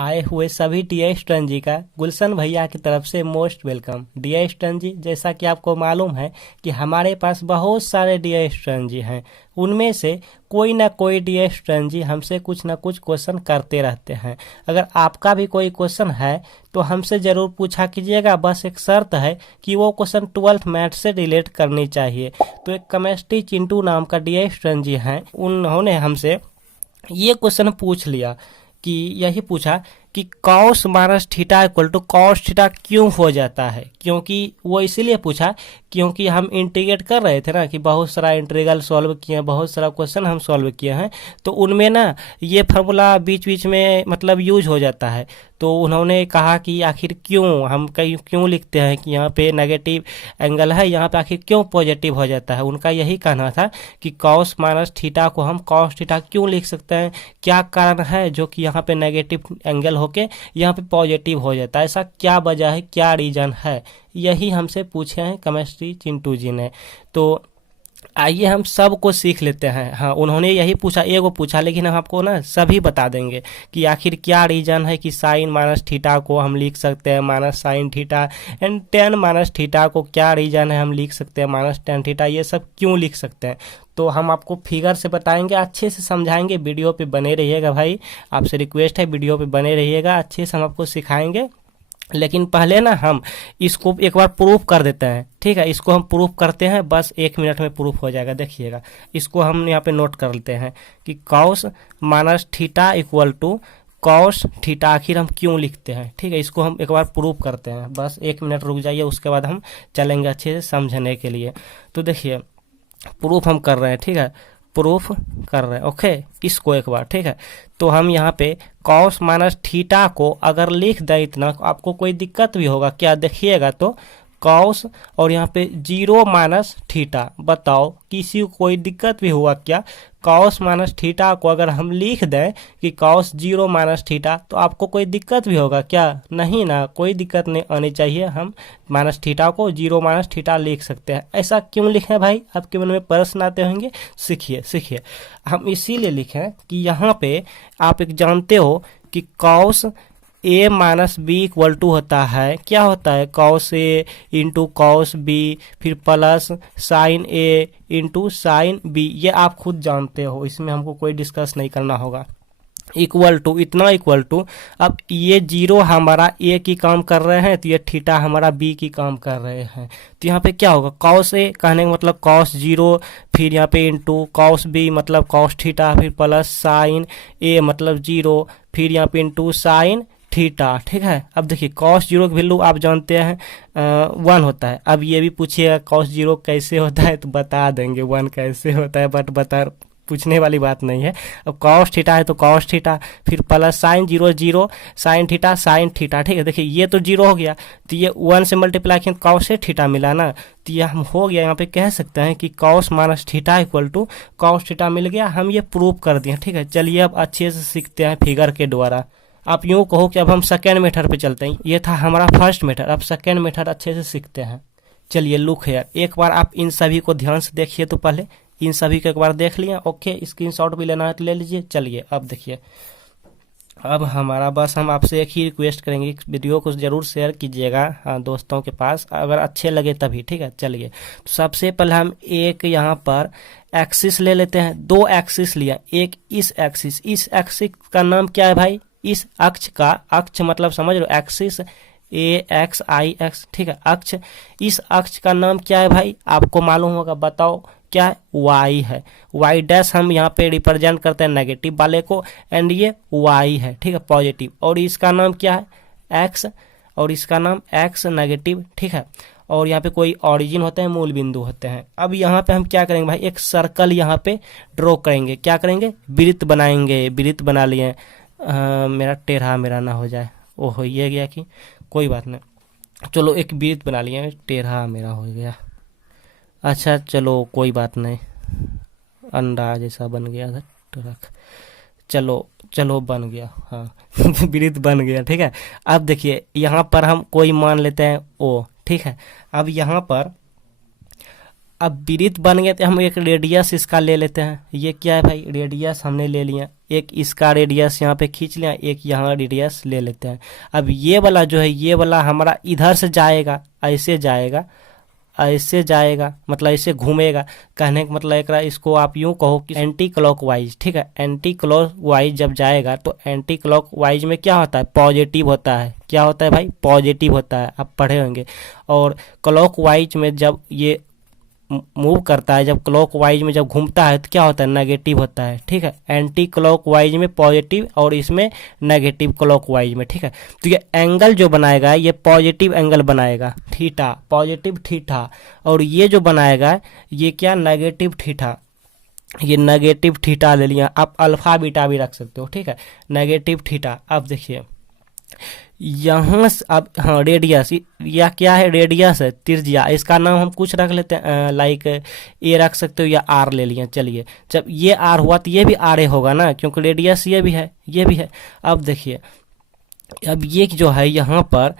आए हुए सभी डियर स्टूडेंट जी का गुलशन भैया की तरफ से मोस्ट वेलकम। डियर स्टूडेंट जी, जैसा कि आपको मालूम है कि हमारे पास बहुत सारे डियर स्टूडेंट जी हैं, उनमें से कोई ना कोई डियर स्टूडेंट जी हमसे कुछ ना कुछ क्वेश्चन करते रहते हैं। अगर आपका भी कोई क्वेश्चन है तो हमसे ज़रूर पूछा कीजिएगा। बस एक शर्त है कि वो क्वेश्चन 12th मैथ से रिलेट करनी चाहिए। तो एक केमिस्ट्री चिंटू नाम का डियर स्टूडेंट जी हैं, उन्होंने हमसे ये क्वेश्चन पूछ लिया कि यही पूछा कि cos minus theta equal to cos theta क्यों हो जाता है। क्योंकि वो इसीलिए पूछा क्योंकि हम इंटीग्रेट कर रहे थे ना, कि बहुत सारा इंटीग्रल सॉल्व किए हैं, बहुत सारा क्वेश्चन हम सॉल्व किए हैं, तो उनमें ना ये फार्मूला बीच बीच में मतलब यूज हो जाता है। तो उन्होंने कहा कि आखिर क्यों हम कहीं क्यों लिखते हैं कि यहाँ पे नेगेटिव एंगल है, यहाँ पे आखिर क्यों पॉजिटिव हो जाता है। उनका यही कहना था कि कॉस माइनस थीटा को हम कॉस थीटा क्यों लिख सकते हैं, क्या कारण है जो कि यहाँ पे नेगेटिव एंगल होके यहाँ पे पॉजिटिव हो जाता है, ऐसा क्या वजह है, क्या रीजन है, यही हमसे पूछे हैं केमिस्ट्री चिंटू जी ने। तो आइए हम सबको सीख लेते हैं। हाँ, उन्होंने यही पूछा, एगो पूछा, लेकिन हम आपको ना सभी बता देंगे कि आखिर क्या रीजन है कि साइन माइनस थीटा को हम लिख सकते हैं minus sine theta, and ten minus theta को क्या रीजन है हम लिख सकते हैं माइनस टेन थीटा, ये सब क्यों लिख सकते हैं। तो हम आपको फिगर से बताएंगे, अच्छे से समझाएंगे। वीडियो पे बने रहिएगा भाई, आपसे रिक्वेस्ट है वीडियो पे बने रहिएगा, अच्छे से हम आपको सिखाएंगे। लेकिन पहले ना हम इसको एक बार प्रूफ कर देते हैं, ठीक है। इसको हम प्रूफ करते हैं, बस 1 मिनट में प्रूफ हो जाएगा। देखिएगा, इसको हम यहाँ पे नोट कर लेते हैं कि cos minus theta equal to cos theta आखिर हम क्यों लिखते हैं, ठीक है। इसको हम एक बार प्रूफ करते हैं, बस 1 मिनट रुक जाइए, उसके बाद हम चलेंगे अच्छे से समझने के लिए। तो देखिए, प्रूफ हम कर रहे हैं, ठीक है, प्रूफ कर रहे हैं, ओके। इसको एक बार, ठीक है। तो हम यहाँ पे कॉस माइनस थीटा को अगर लिख दें इतना, आपको कोई दिक्कत भी होगा क्या, देखिएगा तो कॉस और यहाँ पे 0 माइनस थीटा, बताओ किसी को कोई दिक्कत भी हुआ क्या। कॉस माइनस थीटा को अगर हम लिख दें कि कॉस 0 माइनस थीटा, तो आपको कोई दिक्कत भी होगा क्या, नहीं ना, कोई दिक्कत नहीं आनी चाहिए। हम माइनस थीटा को 0 माइनस थीटा लिख सकते हैं। ऐसा क्यों लिखें भाई, आपके मन में प्रश्न आते होंगे, सीखिए सीखिए। हम इसीलिए लिखें कि यहाँ पे आप एक जानते हो कि cos A minus B equal to होता है, क्या होता है, cos A into cos B, फिर plus sine A into sine B. ये आप खुद जानते हो, इसमें हमको कोई डिस्कस नहीं करना होगा। इक्वल टू, इतना इक्वल टू, अब ये 0 हमारा ए की काम कर रहे हैं, तो ये थीटा हमारा बी की काम कर रहे हैं। तो यहाँ पे क्या होगा, कॉस ए कहने का मतलब कॉस 0, फिर यहाँ पे इंटू कॉस बी मतलब कॉस थीटा, फिर प्लस साइन ए मतलब 0, फिर यहाँ पे इंटू साइन थीटा, ठीक है। अब देखिए कॉस 0 की वैल्यू आप जानते हैं 1 होता है। अब ये भी पूछिएगा कॉस 0 कैसे होता है, तो बता देंगे 1 कैसे होता है, बट बता पूछने वाली बात नहीं है। अब कॉस थीटा है तो कॉस थीटा, फिर प्लस साइन 0 0 साइन थीटा, ठीक है। देखिए ये तो 0 हो गया, तो ये 1 से मल्टीप्लाई किया कॉस से थीटा मिला ना, तो ये हम हो गया। यहाँ पे कह सकते हैं कि cos minus theta equal to cos theta मिल गया, हम ये प्रूव कर दिए, ठीक है। चलिए अब अच्छे से सीखते हैं फिगर के द्वारा। आप यूँ कहो कि अब हम सेकेंड मेथड पे चलते हैं, ये था हमारा फर्स्ट मेथड, अब सेकेंड मेथड अच्छे से सीखते हैं। चलिए लुक है, एक बार आप इन सभी को ध्यान से देखिए। तो पहले इन सभी को एक बार देख लिया, ओके। स्क्रीनशॉट भी लेना है तो ले लीजिए। चलिए अब देखिए, अब हमारा बस हम आपसे एक ही रिक्वेस्ट करेंगे, वीडियो को ज़रूर शेयर कीजिएगा, हाँ, दोस्तों के पास, अगर अच्छे लगे तभी, ठीक है। चलिए तो सबसे पहले हम एक यहाँ पर एक्सिस ले लेते हैं, 2 एक्सिस लिया, एक इस एक्सिस का नाम क्या है भाई, इस अक्ष का, अक्ष मतलब समझ लो एक्सिस, ए एक्स आई एक्स, ठीक है, अक्ष। इस अक्ष का नाम क्या है भाई, आपको मालूम होगा, बताओ क्या है, वाई है। वाई डैश हम यहाँ पे रिप्रेजेंट करते हैं नेगेटिव वाले को, एंड ये वाई है, ठीक है, पॉजिटिव। और इसका नाम क्या है, एक्स, और इसका नाम एक्स नेगेटिव, ठीक है। और यहाँ पे कोई ओरिजिन होते हैं, मूल बिंदु होते हैं। अब यहाँ पे हम क्या करेंगे भाई, एक सर्कल यहाँ पे ड्रॉ करेंगे, क्या करेंगे, वृत्त बनाएंगे। वृत्त बना लिए, मेरा टेढ़ा मेरा ना हो जाए, ओहो ये गया कि कोई बात नहीं, चलो एक वृत्त बना लिए, टेढ़ा मेरा हो गया, अच्छा चलो कोई बात नहीं, अंडा जैसा बन गया था ट्रक, चलो चलो बन गया, हाँ वृत्त बन गया, ठीक है। अब देखिए यहाँ पर हम कोई मान लेते हैं ओ, ठीक है। अब यहाँ पर अब वृत्त बन गए तो हम एक रेडियस इसका ले लेते हैं। ये क्या है भाई, रेडियस हमने ले लिया, एक इसका रेडियस यहाँ पे खींच लिया, एक यहाँ रेडियस ले लेते हैं। अब ये वाला जो है, ये वाला हमारा इधर से जाएगा, ऐसे जाएगा, ऐसे जाएगा, मतलब ऐसे घूमेगा। कहने का मतलब एक इसको आप यूं कहो कि एंटी क्लॉकवाइज, ठीक है। एंटी क्लॉकवाइज जब जाएगा तो एंटी क्लॉकवाइज में क्या होता है, पॉजिटिव होता है। क्या होता है भाई, पॉजिटिव होता है, आप पढ़े होंगे। और क्लॉकवाइज में जब ये मूव करता है, जब क्लॉकवाइज में जब घूमता है तो क्या होता है, नेगेटिव होता है, ठीक है। एंटी क्लॉकवाइज में पॉजिटिव और इसमें नेगेटिव क्लॉकवाइज में, ठीक है। तो ये एंगल जो बनाएगा ये पॉजिटिव एंगल बनाएगा, थीटा, पॉजिटिव थीटा। और ये जो बनाएगा ये क्या, नेगेटिव थीटा। ये नेगेटिव थीटा ले लिया, आप अल्फा बीटा भी रख सकते हो, ठीक है, नेगेटिव थीटा। अब देखिए यहाँ से अब हाँ रेडियस, या क्या है, रेडियस है, त्रिज्या। इसका नाम हम कुछ रख लेते हैं, लाइक ए रख सकते हो या आर ले लिया। चलिए, जब ये आर हुआ तो ये भी आर ए होगा ना, क्योंकि रेडियस ये भी है, ये भी है। अब देखिए, अब ये जो है यहाँ पर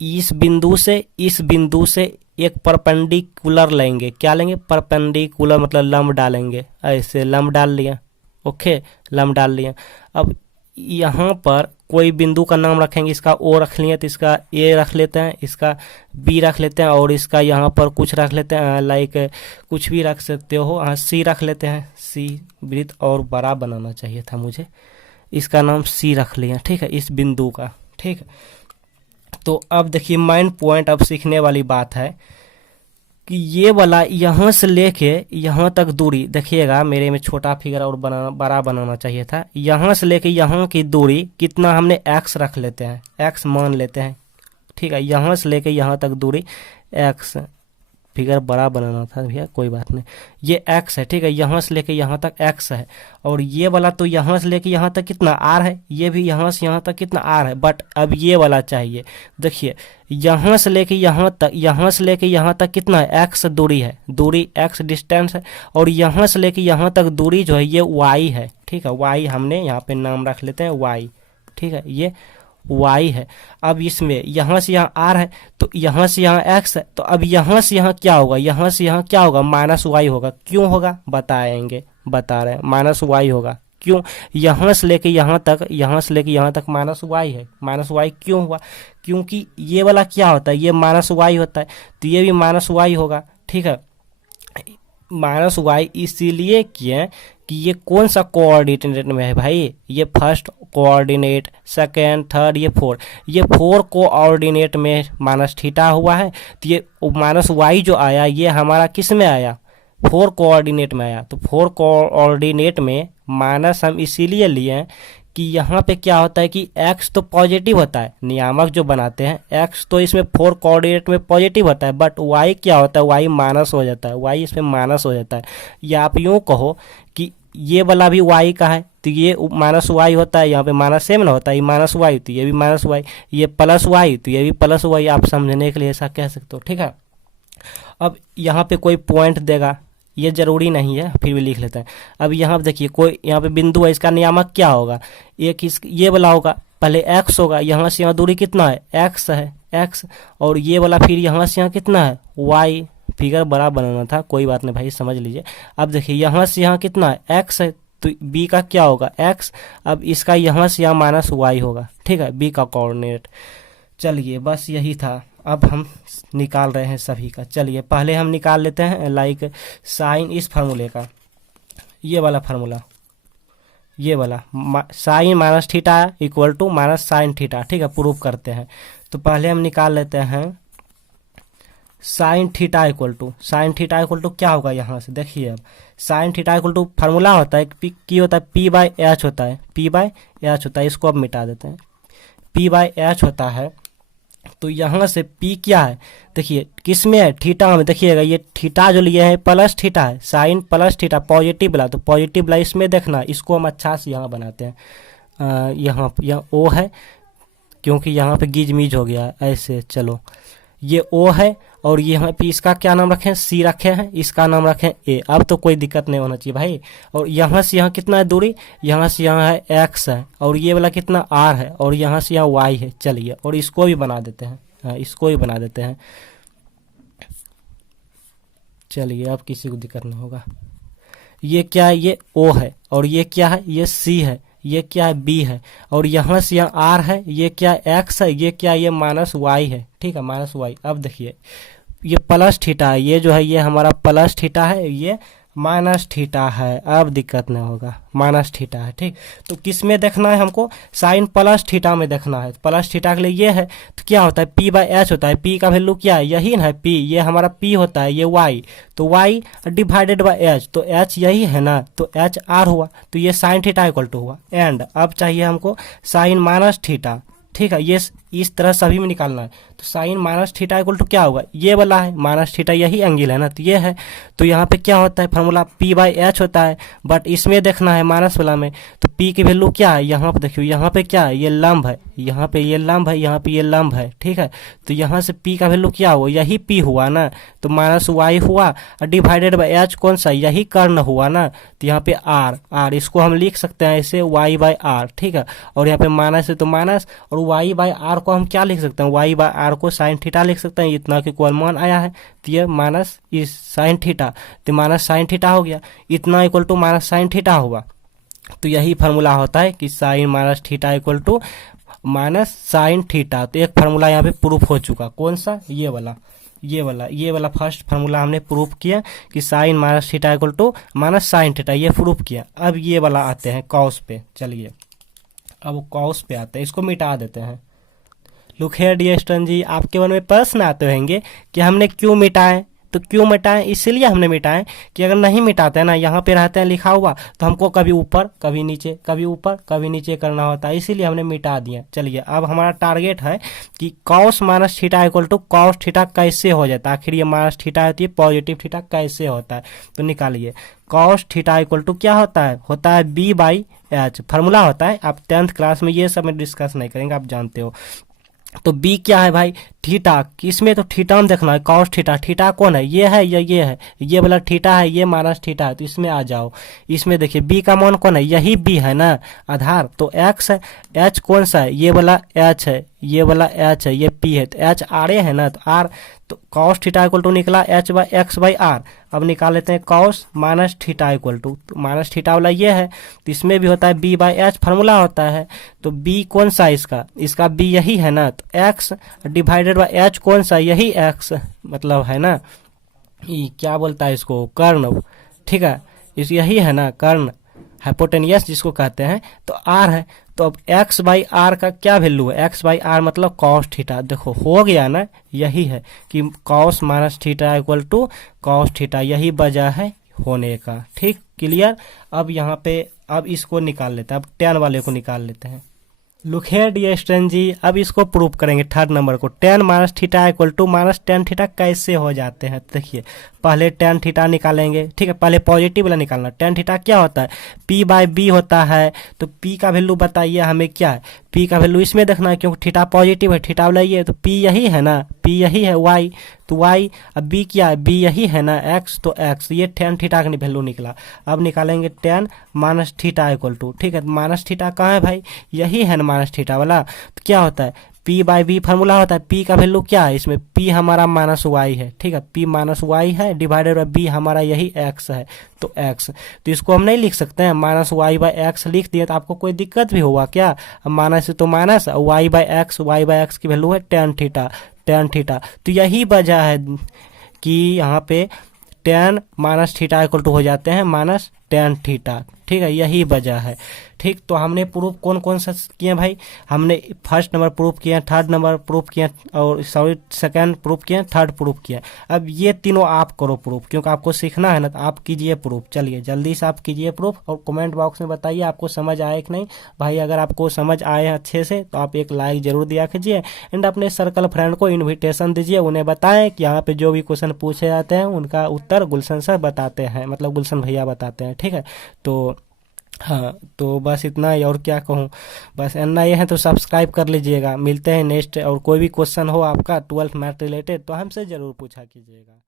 इस बिंदु से एक परपेंडिकुलर लेंगे। क्या लेंगे, परपेंडिकुलर, मतलब लंब डालेंगे, ऐसे लंब डाल लिया, ओके, लंब डाल लिया। अब यहाँ पर कोई बिंदु का नाम रखेंगे, इसका ओ रख लिया तो इसका ए रख लेते हैं, इसका बी रख लेते हैं, और इसका यहाँ पर कुछ रख लेते हैं, लाइक कुछ भी रख सकते हो, हाँ सी रख लेते हैं, सी। वृत्त और बड़ा बनाना चाहिए था मुझे, इसका नाम सी रख लिया, ठीक है, इस बिंदु का, ठीक है। तो अब देखिए मेन पॉइंट, अब सीखने वाली बात है कि ये वाला यहाँ से लेके यहाँ तक दूरी, देखिएगा मेरे में छोटा फिगर और बड़ा बनाना चाहिए था। यहाँ से लेके यहाँ की दूरी कितना, हमने x रख लेते हैं, x मान लेते हैं, ठीक है। यहाँ से लेके यहाँ तक दूरी x, फिगर बड़ा बनाना था भैया, कोई बात नहीं, ये x है, ठीक है। यहाँ से लेके यहाँ तक x है, और ये वाला तो यहाँ से लेके यहाँ तक कितना r है, ये भी यहाँ से यहाँ तक कितना r है। बट अब ये वाला चाहिए, देखिए यहाँ से लेके यहाँ तक कितना है, x दूरी है, दूरी x डिस्टेंस है, और यहाँ से लेके यहाँ तक दूरी जो है ये y है, ठीक है। y हमने यहाँ पे नाम रख लेते हैं y, ठीक है, ये y है। अब इसमें यहाँ से यहाँ r है, तो यहाँ से यहाँ x है, तो अब यहाँ से यहाँ क्या होगा, यहाँ से यहाँ क्या होगा, माइनस y होगा। क्यों होगा बताएंगे, बता रहे हैं, माइनस y होगा। क्यों, यहाँ से लेके यहाँ तक माइनस y है। माइनस y क्यों हुआ, क्योंकि ये वाला क्या होता है, ये माइनस y होता है, तो ये भी माइनस y होगा, ठीक है। माइनस y इसीलिए किए कि ये कौन सा कोऑर्डिनेट में है भाई, ये फर्स्ट कोऑर्डिनेट, सेकेंड, थर्ड, ये फोर कोऑर्डिनेट में माइनस थीटा हुआ है। तो ये माइनस y जो आया ये हमारा किस में आया, फोर कोऑर्डिनेट में आया। तो फोर कोऑर्डिनेट में माइनस हम इसीलिए लिए कि यहाँ पे क्या होता है कि x तो पॉजिटिव होता है, नियामक जो बनाते हैं x तो इसमें फोर कोऑर्डिनेट में पॉजिटिव होता है, बट y क्या होता है, y माइनस हो जाता है, y इसमें माइनस हो जाता है। या आप यूँ कहो कि ये वाला भी y का है, तो ये माइनस y होता है, यहाँ पे माइनस सेम ना होता है, ये माइनस y, तो ये भी माइनस y, ये प्लस y, तो ये भी प्लस y। आप समझने के लिए ऐसा कह सकते हो, ठीक है। अब यहाँ पे कोई पॉइंट देगा, ये जरूरी नहीं है, फिर भी लिख लेते हैं। अब यहाँ पे देखिए कोई यहाँ पे बिंदु है, इसका नियामक क्या होगा, एक इस ये वाला होगा, पहले x होगा, यहाँ से यहाँ दूरी कितना है, x है, x, और ये वाला फिर यहाँ से यहाँ कितना है, y। फिगर बड़ा बनाना था, कोई बात नहीं भाई, समझ लीजिए। अब देखिए यहाँ से यहाँ कितना है, x है, तो b का क्या होगा, x। अब इसका यहाँ से यहाँ माइनस y होगा, ठीक है, b का कोऑर्डिनेट। चलिए बस यही था, अब हम निकाल रहे हैं सभी का। चलिए पहले हम निकाल लेते हैं, लाइक साइन इस फार्मूले का, ये वाला फार्मूला, ये वाला sine minus theta equal to minus sine theta, ठीक है, प्रूफ करते हैं। तो पहले हम निकाल लेते हैं साइन थीटा इक्वल टू क्या होगा, यहाँ से देखिए। अब sine theta equal to formula होता है की होता है p बाई एच होता है, इसको अब मिटा देते हैं। p बाई एच होता है, तो यहाँ से p क्या है, देखिए किस में है, थीटा में। देखिएगा ये थीटा जो लिए है प्लस थीटा है, साइन प्लस थीटा, पॉजिटिव ला, तो पॉजिटिव ला इसमें देखना, इसको हम अच्छा से यहाँ बनाते हैं। यहाँ ओ है, क्योंकि यहाँ पे गिज मिज हो गया ऐसे। चलो ये ओ है, और यहाँ पे इसका क्या नाम रखें, सी रखे हैं, इसका नाम रखें ए। अब तो कोई दिक्कत नहीं होना चाहिए भाई। और यहाँ से यहाँ कितना है दूरी, यहाँ से यहाँ है एक्स है, और ये वाला कितना आर है, और यहाँ से यहाँ वाई है। चलिए और इसको भी बना देते हैं, इसको भी बना देते हैं। चलिए अब किसी को दिक्कत नहीं होगा। ये क्या है, ये ओ है, और ये क्या है, ये सी है, ये क्या है, बी है, और यहाँ से यहाँ आर है, ये क्या एक्स है, ये क्या, ये माइनस वाई है, ठीक है, माइनस वाई। अब देखिए ये प्लस थीटा है, ये जो है ये हमारा प्लस थीटा है, ये माइनस थीटा है। अब दिक्कत नहीं होगा, माइनस थीटा है, ठीक। तो किस में देखना है हमको, साइन प्लस थीटा में देखना है। प्लस थीटा के लिए ये है, तो क्या होता है, पी बाई एच होता है। पी का वैल्यू क्या है, यही ना है पी, ये हमारा पी होता है, ये वाई, तो वाई डिवाइडेड बाई एच, तो एच यही है ना, तो एच आर हुआ, तो ये साइन थीटा इक्वल टू हुआ। एंड अब चाहिए हमको साइन माइनस थीटा, ठीक है, ये इस तरह सभी में निकालना है। तो sine minus theta equal to क्या होगा, ये वाला है माइनस थीटा, यही एंगल है ना, तो ये है। तो यहाँ पे क्या होता है, फार्मूला पी बाई एच होता है, बट इसमें देखना है माइनस वाला में, तो पी की वैल्यू क्या है, यहाँ पे देखियो, यहाँ पे क्या है, ये लंब है, यहाँ पे ये लंब है, यहाँ पे ये लंब है, ठीक है। तो यहाँ से पी का वैल्यू क्या हुआ, यही पी हुआ ना, तो माइनस वाई हुआ, और डिवाइडेड बाई एच कौन सा, यही कर्ण हुआ ना, तो यहाँ पे आर इसको हम लिख सकते हैं ऐसे वाई बाई आर, ठीक है। और यहाँ पे माइनस है तो माइनस, और वाई बाई आर को हम क्या लिख सकते हैं, वाई बाई आर को साइन थीटा लिख सकते हैं, इतना कि इक्वल मान आया है, तो ये माइनस इस साइन थीटा, तो माइनस साइन थीटा हो गया, इतना equal to minus sine theta हुआ। तो यही फार्मूला होता है कि sine minus theta equal to minus sine theta. तो एक फार्मूला यहाँ पे प्रूफ हो चुका, कौन सा, ये वाला फर्स्ट फार्मूला हमने प्रूफ किया कि sine minus theta equal to minus sine theta, ये प्रूफ किया। अब ये वाला आते हैं कॉस पे, चलिए अब कॉस पे आते हैं, इसको मिटा देते हैं। लुक हियर डियर स्टूडेंट जी, आपके मन में प्रश्न आते होंगे कि हमने क्यों मिटाए, तो क्यों मिटाएं, इसीलिए हमने मिटाएं कि अगर नहीं मिटाते हैं ना, यहाँ पे रहते हैं लिखा हुआ, तो हमको कभी ऊपर कभी नीचे, कभी ऊपर कभी नीचे करना होता है, इसीलिए हमने मिटा दिया। चलिए अब हमारा टारगेट है कि cos minus theta equal to cos theta कैसे हो जाता है, आखिर ये माइनस थीटा होती है, पॉजिटिव थीटा कैसे होता है, तो निकालिए। कॉस थीटा इक्वल टू क्या होता है बी बाई एच, फार्मूला होता है। आप 10th क्लास में ये सब में डिस्कस नहीं करेंगे, आप जानते हो। तो बी क्या है भाई, थीटा, किसमें, तो थीटा में देखना है, कॉस थीटा, थीटा कौन है, ये है या ये है, ये वाला थीटा है, ये माइनस थीटा है, तो इसमें आ जाओ। इसमें देखिए बी का मान कौन है, यही बी है ना आधार, तो एक्स है, एच कौन सा है, ये वाला एच है, ये वाला एच है, ये पी है, तो एच आर ए है ना, तो आर, तो कॉस थीटा इक्वल टू निकला h by x by r. अब निकाल लेते हैं cos minus theta equal to, तो माइनस थीटा वाला ये है, तो इसमें भी होता है बी बाई एच, फार्मूला होता है। तो बी कौन सा है इसका बी यही है ना, तो एक्स डिवाइडेड बाई एच कौन सा, यही एक्स मतलब है ना, ये क्या बोलता है इसको, कर्ण, ठीक है, इस यही है ना कर्ण, हाइपोटेनियस जिसको कहते हैं, तो आर है। तो अब एक्स बाई आर का क्या वैल्यू है, एक्स बाई आर मतलब कॉस थीटा, देखो हो गया ना, यही है कि cos minus theta equal to cos theta, यही वजह है होने का, ठीक, क्लियर। अब यहाँ पे अब इसको निकाल लेते हैं, अब टेन वाले को निकाल लेते हैं। Look here dear student ji, अब इसको प्रूव करेंगे थर्ड नंबर को, tan minus theta equal to minus tan theta कैसे हो जाते हैं। देखिए पहले टेन थीटा निकालेंगे, ठीक है, पहले पॉजिटिव वाला निकालना। टेन थीटा क्या होता है, पी बाई बी होता है, तो पी का वैल्यू बताइए हमें क्या है, पी का वैल्यू इसमें देखना है, क्योंकि थीटा पॉजिटिव है, थीटा वाला ये, तो पी यही है ना, पी यही है वाई, तो वाई, अब बी क्या है, बी यही है ना एक्स, तो एक्स, ये टेन थीटा का वैल्यू निकला। अब निकालेंगे tan minus theta equal to, ठीक है, माइनस थीटा कहाँ है भाई, यही है ना माइनस थीटा वाला, तो क्या होता है पी बाई बी फार्मूला होता है, पी का वैल्यू क्या है इसमें, पी हमारा माइनस वाई है, ठीक है, पी माइनस वाई है, डिवाइडेड बाई बी हमारा यही एक्स है, तो एक्स, तो इसको हम नहीं लिख सकते हैं, माइनस वाई बाई एक्स लिख दिए तो आपको कोई दिक्कत भी हुआ क्या, माइनस तो माइनस, वाई बाई एक्स की वैल्यू है टेन थीटा, तो यही वजह है कि यहाँ पे tan minus theta equal to हो जाते हैं माइनस टेन थीटा, ठीक है, यही वजह है, ठीक। तो हमने प्रूफ कौन कौन सा किए भाई, हमने फर्स्ट नंबर प्रूफ किया, थर्ड नंबर प्रूफ किया, और सॉरी सेकंड प्रूफ किया, थर्ड प्रूफ किया। अब ये तीनों आप करो प्रूफ, क्योंकि आपको सीखना है ना, तो आप कीजिए प्रूफ। चलिए जल्दी से आप कीजिए प्रूफ, और कमेंट बॉक्स में बताइए आपको समझ आए कि नहीं। भाई अगर आपको समझ आए अच्छे से तो आप एक लाइक जरूर दिया कीजिए, एंड अपने सर्कल फ्रेंड को इन्विटेशन दीजिए, उन्हें बताएं कि यहाँ पे जो भी क्वेश्चन पूछे जाते हैं उनका उत्तर गुलशन सर बताते हैं, मतलब गुलशन भैया बताते हैं, ठीक है। तो हाँ, तो बस इतना ही, और क्या कहूँ, बस इतना ये है, तो सब्सक्राइब कर लीजिएगा। मिलते हैं नेक्स्ट, और कोई भी क्वेश्चन हो आपका 12th मैथ रिलेटेड तो हमसे ज़रूर पूछा कीजिएगा।